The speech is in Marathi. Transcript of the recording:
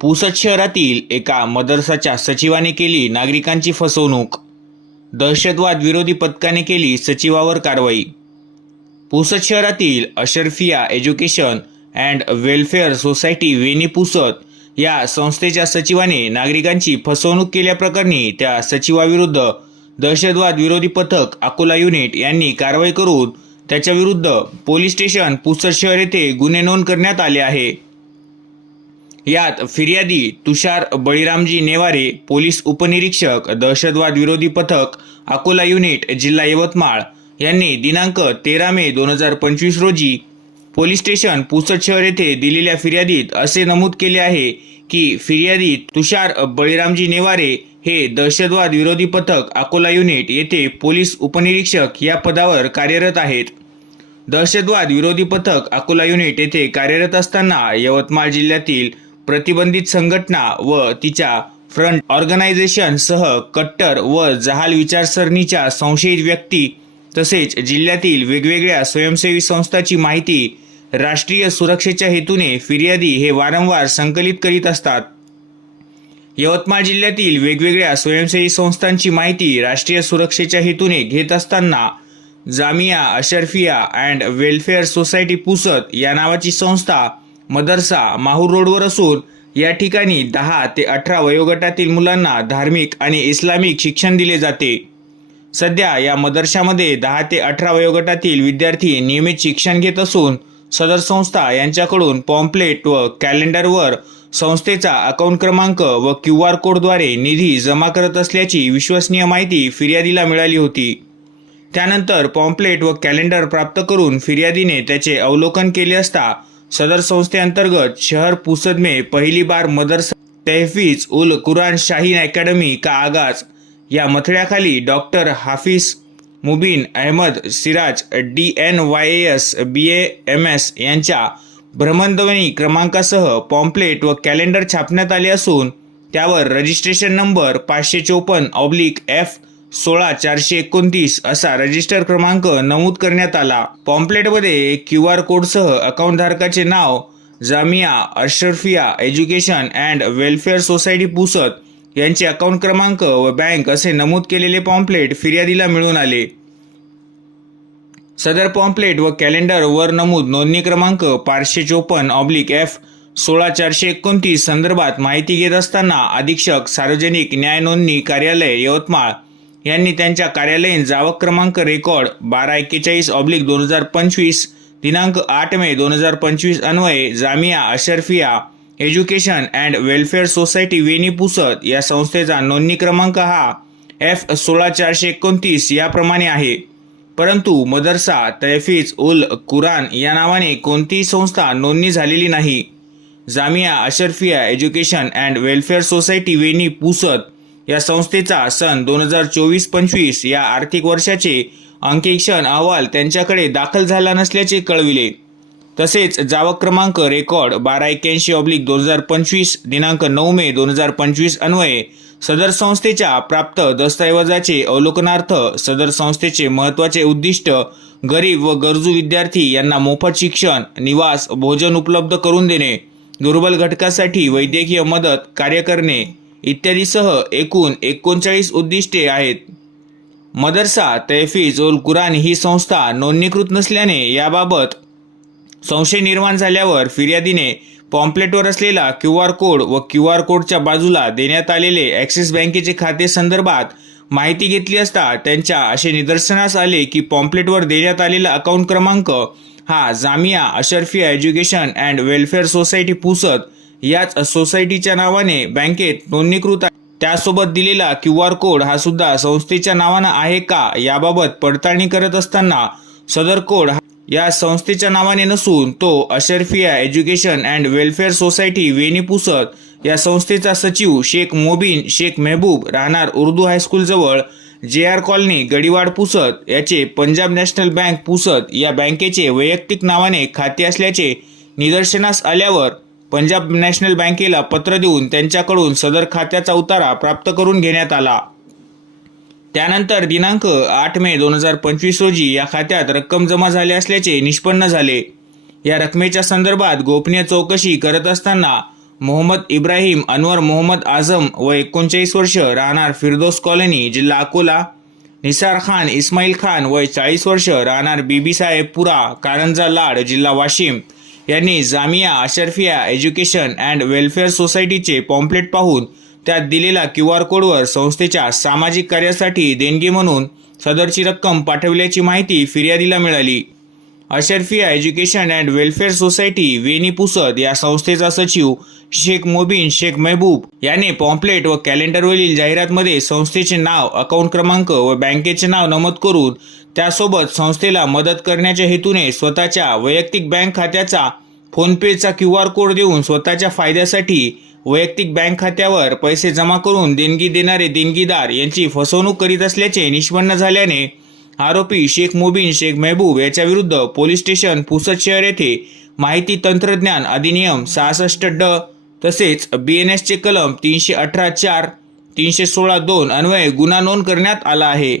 पुसद शहरातील एका मदरसाच्या सचिवाने केली नागरिकांची फसवणूक. दहशतवाद विरोधी पथकाने केली सचिवावर कारवाई. पुसद शहरातील Ashrafia education and welfare society वेनी पुसद या संस्थेच्या सचिवाने नागरिकांची फसवणूक केल्याप्रकरणी त्या सचिवाविरुद्ध दहशतवाद विरोधी पथक अकोला युनिट यांनी कारवाई करून त्याच्याविरुद्ध पोलीस स्टेशन पुसद शहर येथे गुन्हे नोंद करण्यात आले आहे. यात फिर्यादी तुषार बळीरामजी नेवारे पोलीस उपनिरीक्षक दहशतवाद विरोधी पथक अकोला युनिट जिल्हा यवतमाळ यांनी दिनांक तेरा मे दोन हजार पंचवीस रोजी पोलीस स्टेशन पुसद शहर येथे दिलेल्या फिर्यादीत असे नमूद केले आहे की फिर्यादी तुषार बळीरामजी नेवारे हे दहशतवाद विरोधी पथक अकोला युनिट येथे पोलीस उपनिरीक्षक या पदावर कार्यरत आहेत. दहशतवाद विरोधी पथक अकोला युनिट येथे कार्यरत असताना यवतमाळ जिल्ह्यातील प्रतिबंधित संघटना व तिच्या फ्रंट ऑर्गनायझेशन सह कट्टर व जहाल विचारसरणीच्या संशयित व्यक्ती तसेच जिल्ह्यातील वेगवेगळ्या स्वयंसेवी संस्थाची माहिती राष्ट्रीय सुरक्षेच्या हेतूने फिर्यादी हे वारंवार संकलित करीत असतात. यवतमाळ जिल्ह्यातील वेगवेगळ्या स्वयंसेवी संस्थांची माहिती राष्ट्रीय सुरक्षेच्या हेतूने घेत असताना Jamia Ashrafia and welfare society Pusad या नावाची संस्था मदरसा माहूर रोडवर असून या ठिकाणी दहा ते अठरा वयोगटातील मुलांना धार्मिक आणि इस्लामिक शिक्षण दिले जाते. सध्या या मदरशामध्ये दहा ते अठरा वयोगटातील विद्यार्थी नियमित शिक्षण घेत असून सदर संस्था यांच्याकडून पॉम्पलेट व कॅलेंडरवर संस्थेचा अकाउंट क्रमांक व क्यू आर कोडद्वारे निधी जमा करत असल्याची विश्वसनीय माहिती फिर्यादीला मिळाली होती. त्यानंतर पॉम्पलेट व कॅलेंडर प्राप्त करून फिर्यादीने त्याचे अवलोकन केले असता सदर संस्थेअंतर्गत शहर पुसद में पहली बार मदरसा तहफीज उल कुरान शाहीन अकॅडमी का आगाज. या मथळ्याखाली doctor Hafiz Mubeen Ahmed Siraj D N Y S B A M S यांच्या भ्रमणध्वनी क्रमांकासह पॉम्पलेट व कॅलेंडर छापण्यात आले असून त्यावर रजिस्ट्रेशन नंबर पाचशे चोपन्न ऑब्लिक एफ सोळा चारशे एकोणतीस असा रजिस्टर क्रमांक नमूद करण्यात आला. पॉम्पलेटमध्ये क्यू आर कोडसह अकाउंटधारकाचे नाव Jamia Ashrafia education and welfare society Pusad यांचे अकाउंट क्रमांक व बँक असे नमूद केलेले पॉम्पलेट फिर्यादीला मिळून आले. सदर पॉम्पलेट व कॅलेंडर वर नमूद नोंदणी क्रमांक पाचशे चोपन्न ऑब्लिक एफ सोळा चारशे एकोणतीस संदर्भात माहिती घेत असताना अधीक्षक सार्वजनिक न्याय नोंदणी कार्यालय यवतमाळ यांनी त्यांच्या कार्यालयीन जावक क्रमांक रेकॉर्ड बारा एक्केचाळीस ऑब्लिक दोन हजार पंचवीस दिनांक आठ मे दोन हजार पंचवीस अन्वये Jamia Ashrafia education and welfare society Veni Pusad या संस्थेचा नोंदणी क्रमांक हा एफ सोळा चारशे एकोणतीस याप्रमाणे आहे. परंतु मदरसा तैफीज उल कुरान या नावाने कोणतीही संस्था नोंदणी झालेली नाही. Jamia Ashrafia education and welfare society Veni Pusad या संस्थेचा सन दोन हजार चोवीस पंचवीस या आर्थिक वर्षाचे अंकेक्षण अहवाल त्यांच्याकडे दाखल झाला नसल्याचे कळविले. तसेच जावक क्रमांक रेकॉर्ड बारा एक्क्याऐंशी ऑब्लिक दोन हजार पंचवीस दिनांक नऊ मे दोन हजार पंचवीस अन्वये सदर संस्थेच्या प्राप्त दस्तऐवजाचे अवलोकनार्थ सदर संस्थेचे महत्त्वाचे उद्दिष्ट गरीब व गरजू विद्यार्थी यांना मोफत शिक्षण निवास भोजन उपलब्ध करून देणे दुर्बल घटकासाठी वैद्यकीय मदत कार्य करणे इत्यादीसह एकूण एकोणचाळीस उद्दिष्टे आहेत. मदरसा तैफीज उल कुरान ही संस्था नोंदणीकृत नसल्याने याबाबत संशय निर्माण झाल्यावर फिर्यादीने पॉम्पलेटवर असलेला क्यू आर कोड व क्यू आर कोडच्या बाजूला देण्यात आलेले ॲक्सिस बँकेचे खाते संदर्भात माहिती घेतली असता त्यांच्या असे निदर्शनास आले की पॉम्पलेटवर देण्यात आलेला अकाउंट क्रमांक हा Jamia Ashrafia education and welfare society Pusad याच सोसायटीच्या नावाने बँकेत नोंदणीकृत आहे. त्यासोबत दिलेला क्यू आर कोड हा सुद्धा संस्थेच्या नावानं आहे का याबाबत पडताळणी करत असताना सदर कोड या संस्थेच्या नावाने नसून तो Ashrafia education and welfare society Veni Pusad या संस्थेचा सचिव शेख मोबिन शेख मेहबूब राहणार उर्दू हायस्कूलजवळ जे आर कॉलनी गडीवाड पुसत याचे पंजाब नॅशनल बँक पुसत या बँकेचे वैयक्तिक नावाने खाते असल्याचे निदर्शनास आल्यावर पंजाब नॅशनल बँकेला पत्र देऊन त्यांच्याकडून सदर खात्याचा उतारा प्राप्त करून घेण्यात आला. त्यानंतर दिनांक आठ मे दोन हजार पंचवीस रोजी या खात्यात रक्कम जमा झाली असल्याचे निष्पन्न झाले. या रकमेच्या संदर्भात गोपनीय चौकशी करत असताना मोहम्मद इब्राहिम अनवर मोहम्मद आझम व एकोणचाळीस वर्ष राहणार फिरदोस कॉलनी जिल्हा अकोला निसार खान इस्माईल खान वय चाळीस वर्ष राहणार बीबीसाहेब पुरा कारंजा लाड जिल्हा वाशिम यांनी Jamia Ashrafia education and welfare सोसायटीचे पॉम्पलेट पाहून त्यात दिलेला क्यू आर कोडवर संस्थेच्या सामाजिक कार्यासाठी देणगी म्हणून सदरची रक्कम पाठविल्याची माहिती फिर्यादीला मिळाली. Ashrafia education and welfare society Veni Pusad या संस्थेचा सचिव शेख मोबिन शेख महबूब याने पॉम्पलेट व कॅलेंडरवरील जाहिरातमध्ये संस्थेचे नाव अकाउंट क्रमांक व बँकेचे नाव नमूद करून त्यासोबत संस्थेला मदत करण्याच्या हेतूने स्वतःच्या वैयक्तिक बँक खात्याचा फोनपेचा क्यू आर कोड देऊन स्वतःच्या फायद्यासाठी वैयक्तिक बँक खात्यावर पैसे जमा करून देणगी देणारे देणगीदार यांची फसवणूक करीत असल्याचे निष्पन्न झाल्याने आरोपी शेख मुबीन शेख मेहबूब याच्या विरुद्ध पोलीस स्टेशन पुसद शहर येथे माहिती तंत्रज्ञान अधिनियम सहासष्ट ड तसेच बी एन एसचे कलम तीनशे अठरा चार तीनशे सोळा दोन अन्वये गुन्हा नोंद करण्यात आला आहे.